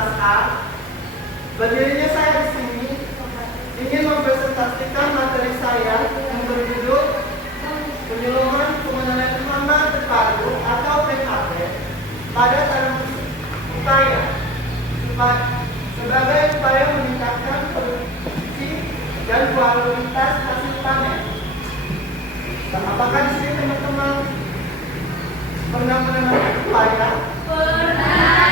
11A. Berdirinya saya di sini ingin mempresentasikan materi saya yang berjudul Penyuluhan Pengenalan Hama Terpadu atau PHT pada tanam upaya sebagai upaya meningkatkan produksi dan kualitas hasil panen. Apakah di sini teman-teman pernah menanam upaya? Pernah.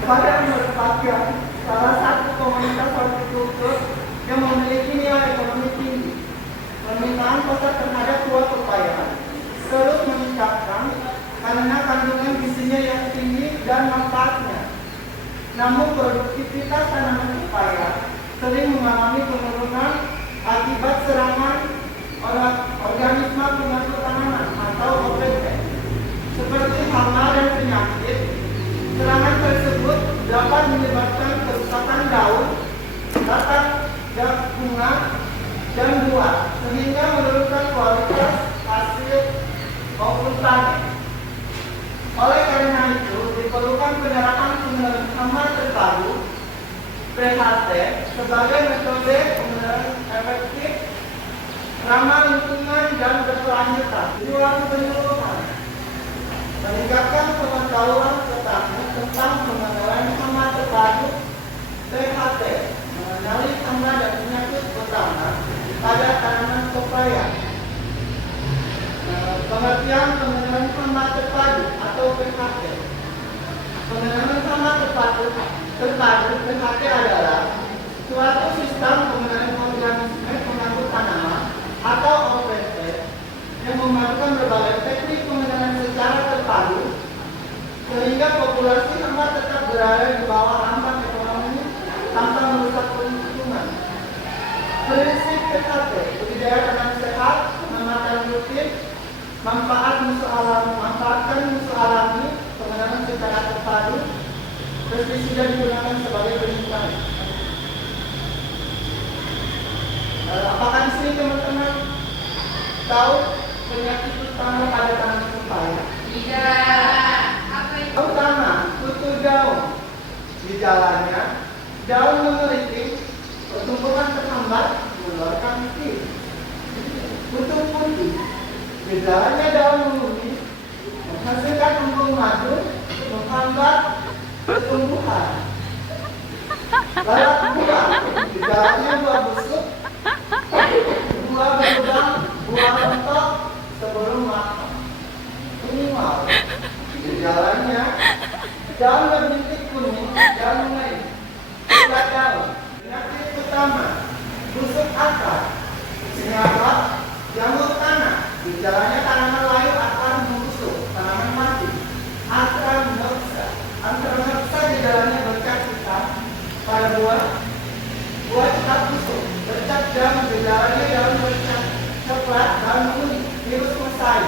Pada merupakan salah satu komunitas hortikultur yang memiliki nilai ekonomi tinggi. Permintaan pasar terhadap buah pepaya terus meningkatkan karena kandungan gizinya yang tinggi dan manfaatnya. Namun produktivitas tanaman pepaya sering mengalami penurunan akibat serangan organisme pengatur tanaman atau OPT seperti hama dan penyakit. Serangan tersebut dapat menyebabkan kerusakan daun, batang bunga, dan buah, sehingga menurunkan kualitas hasil maupun panen. Oleh karena itu, diperlukan penerapan pengenalan hama terpadu (PHT) sebagai metode pengenalan efektif, ramah lingkungan dan berkelanjutan. Tujuan penyuluhan: meningkatkan pengetahuan petani tentang pengenalan hama terpadu (PHT), mengenali hama dan penyakit utama pada tanaman pepaya. Pengertian pengenalan hama terpadu atau PHT. Pengenalan hama terpadu PHT adalah suatu sistem pengenalan organisme pengatur tanaman atau OPT yang memadukan berbagai teknik pengenalan secara terpadu sehingga populasi hama tetap berada di bawah ambang ekonomi tanpa merusak lingkungan. Prinsip PHT: budidaya tanaman sehat, pengamatan rutin, manfaatkan musuh alami, pengenalan secara terpadu, pestisida digunakan sebagai penyimpan. Apakah di sini teman-teman tahu penyakit utama pada tanaman pepaya? Tidak. Apa itu? Pertama, kutu daun. Gejalanya, daun mengeriting, pertumbuhan terhambat, mengeluarkan tir. Kutu putih. Gejalanya daun menguning, menghasilkan embun madu, menghambat pertumbuhan. Lalat buah. Gejalanya buah busuk, buah berlubang, buah rontok sebelum matang. Minimal. Gejalanya daun berbintik kuning dan mengering. Tidak daun. Penyakit utama: busuk akar, penyebab jamur tanah. Gejalanya tanaman layu akan membusuk, tanaman mati. Antranopsa gejalanya bercat hitam pada buah cepat busuk. Bercat dan gejalanya daun bercat coklat dan menguning. Virus mesai.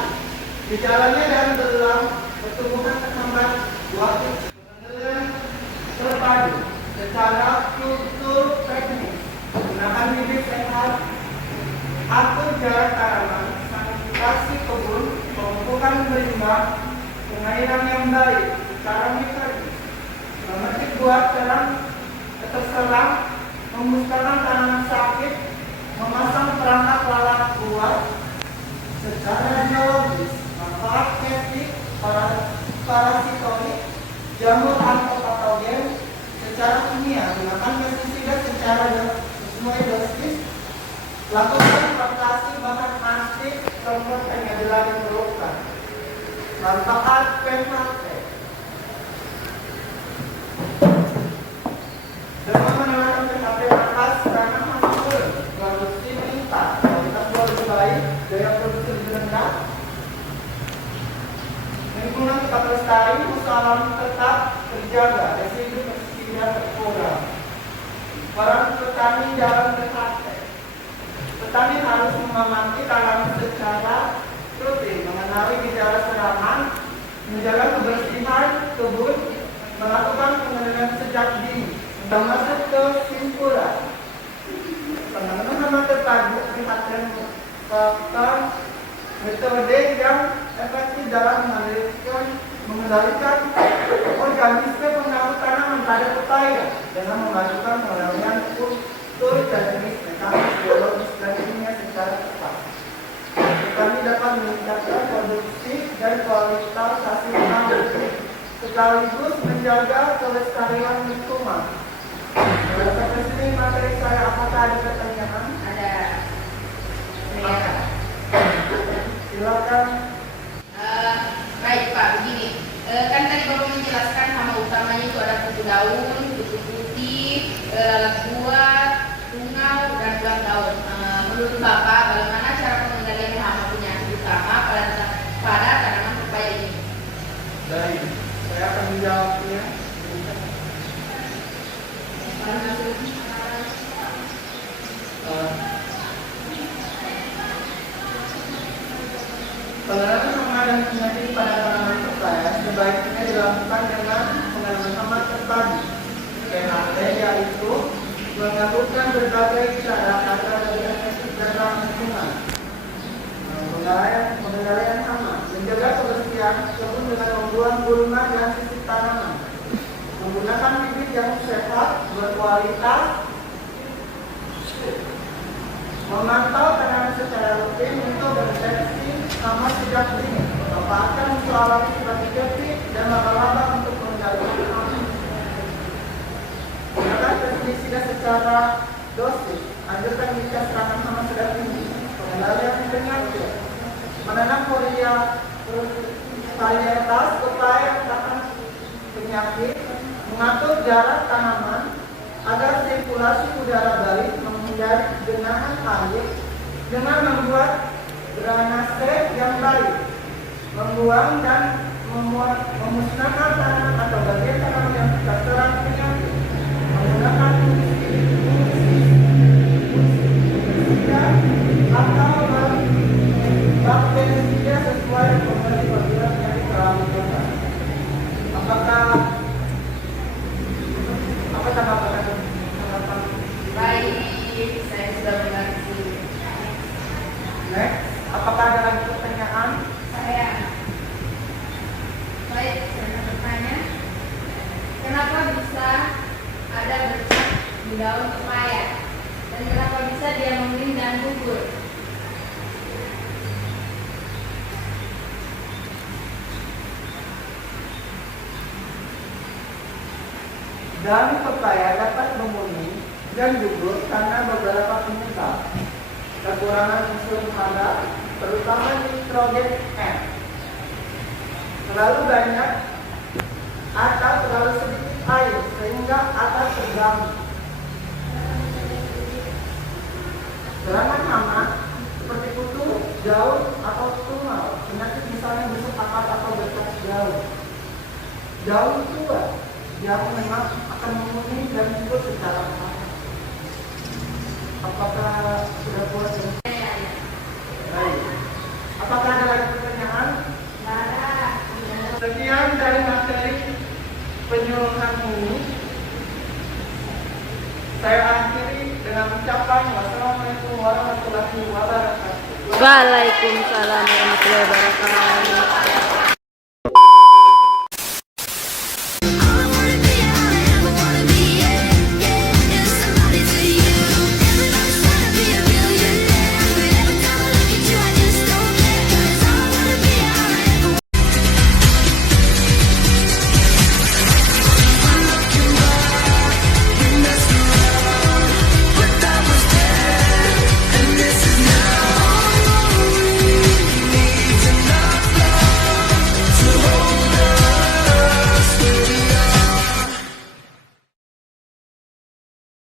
Gejalanya daun berulang, pertumbuhan terhambat, buah kecil. Pengenalan terpadu secara kultur teknis: gunakan bibit sehat, atur jarak tanaman, sanitasi kebun, pemupukan berimbang, pengairan yang baik, cara mekanis, memetik buah terserang, memusnahkan tanaman sakit, memasang perangkap lalat buah secara biologis, manfaat keptik, parasitoid, jamur antropatogen secara kimia, gunakan pestisida secara sesuai dosis, lakukan rotasi bahan plastik tempat penyedia diperlukan. Manfaat PHT: dengan menerapkan PHT atas tanah hasil produksi meningkat, kualitas buah lebih baik, daya produksi lebih rendah, lingkungan tetap lestari, musuh alami tetap terjaga, residu pestisida terkurang. Peran petani dalam PHT: petani harus mengamati tanaman secara rutin, mengenali gejala serangan, menjaga kebersihan kebun, melakukan pengenalan sejak dini. Masuk ke kesimpulan. Pengenalan hama terpadu merupakan metode yang efektif dalam mengendalikan organisme pengaruh tanaman pada pepaya dengan memajukan pengendalian kultur dan jenis mekanis biologis dan kimia secara tepat. Kami dapat meningkatkan produksi dan kualitas hasil panen, sekaligus menjaga kelestarian lingkungan. Sampai sini materi saya, apakah ada pertanyaan? Ada. Silakan. Baik Pak, begini. Kan tadi Bapak menjelaskan hama utamanya itu ada kutu daun, kutu putih, lalat buah, tungau, dan buah daun. Menurut Bapak, bagaimana cara pengendalian hama penyakit utama pada tanaman pepaya ini? Baik, saya akan menjawabnya. Pengenalan hama dan penyakit pada tanaman pepaya sebaiknya dilakukan dengan pengenalan hama terpadu. PHT yaitu melakukan berbagai cara agar lebih efektif dalam lingkungan. Pengendalian hama, menjaga kebersihan kebun dengan membuang gulma dan sisik tanaman, menggunakan bibit yang sehat berkualitas, memantau tanaman secara rutin untuk mendeteksi hama sejak dini, memanfaatkan unsur alami seperti kepik dan laba-laba untuk mengendalikan hama. Gunakan pestisida secara dosis, anjurkan jika serangan hama sudah tinggi. Pengendalian penyakit, menanam varietas pepaya yang tahan penyakit, mengatur jarak tanaman agar sirkulasi udara baik, menghindari genangan air dengan membuat drainase yang baik, membuang dan memusnahkan tanaman atau bagian tanaman yang terserang penyakit, menggunakan fungsi atau bakterisida sesuai kondisi apabila penyakit terlalu besar. Apa tanggapan? Baik, saya sudah mengerti. Next, apakah ada lagi pertanyaan? Baik, saya bertanya, kenapa bisa ada bercak di daun pepaya dan kenapa bisa dia menguning dan gugur? Daun pepaya dapat menguning dan gugur karena beberapa penyebab. Kekurangan unsur hara, terutama nitrogen N, terlalu banyak atau terlalu sedikit air sehingga akar terganggu. Serangan hama seperti kutu, daun atau tungau, penyakit misalnya busuk akar atau bercak daun. Daun tua yang memang akan menguning dan gugur secara alami. Apakah sudah puas? Baik. Apakah ada lagi pertanyaan? Sekian dari materi penyuluhan ini. Saya akhiri dengan ucapan wassalamualaikum warahmatullahi wabarakatuh. Waalaikumsalam warahmatullahi wabarakatuh.